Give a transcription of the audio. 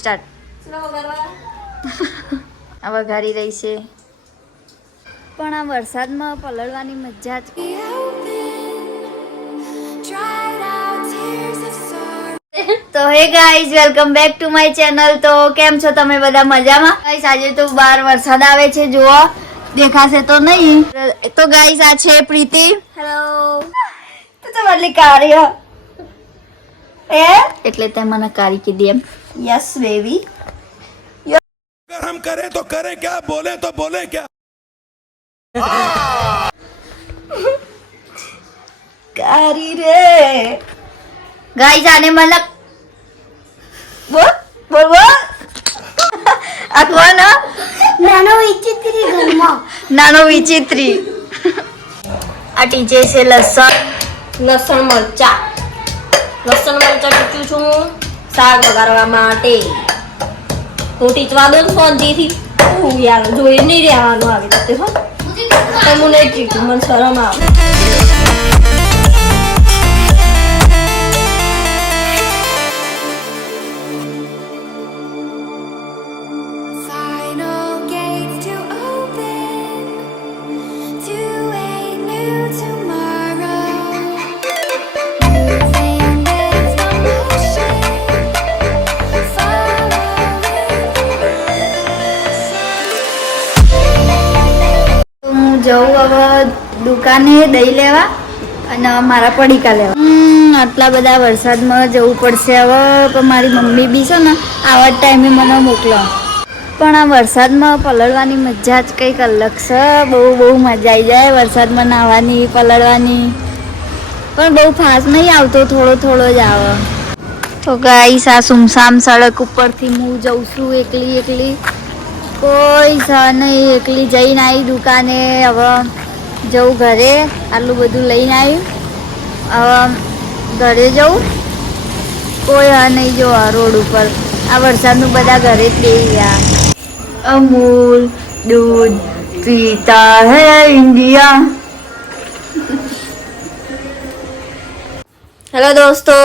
Start. આ વઘારી રહી છે, પણ આ વરસાદમાં પલળવાની મજા જ. તો hey guys, welcome back to my channel. તો કેમ છો તમે બધા? મજામાં? ગાઈઝ આજે તો બહાર વરસાદ આવે છે, જુઓ દેખાશે તો નહીં. તો ગાઈઝ આ છે પ્રીતિ. હેલો. તો તમારી કાર્ય એટલે તે મને કારી કીધી એમ. Yes baby. अगर हम करें तो करें क्या, बोले तो बोले क्या. કારી રે ગાઈસ, આને મને બોલ બોલ બોલ. આ કોણ? નાનો વિચિત્રી ઘરમાં. નાનો વિચિત્રી. આ ટીચે છે લસણ મરચા ટીચું છું શાક વઘારવા માટે. હું ટીચવા દઉં ફોનથી. યાર જોઈ નહીં રહેવાનું આવી રીતે. હો હું નહીં ટીચું, મને શરમ આવે. જવું હવે દુકાને દહીં લેવા અને મારા પડીકા લેવા. આટલા બધા વરસાદમાં જવું પડશે હવે, પણ મારી મમ્મી બી છે ને આવા જ ટાઈમે મને મોકલો. પણ આ વરસાદમાં પલળવાની મજા જ કંઈક અલગ છે. બહુ મજા આવી જાય વરસાદમાં નાહવાની, પલળવાની. પણ બહુ ફાસ્ટ નહીં આવતો, થોડો જ આવે. તો ગાઈસ, આ સુમસામ સડક ઉપરથી હું જઉં છું એકલી. કોઈ છે નહીં, એકલી જઈને આવી દુકાને. હવે જવું ઘરે, આટલું બધું લઈને આવ્યું. હવે ઘરે જવું, કોઈ હા નહીં. જો રોડ ઉપર આ વરસાદનું બધા ઘરે જ બેસી ગયા. અમૂલ દૂધ પીતા હે ઇન્ડિયા. હેલો દોસ્તો.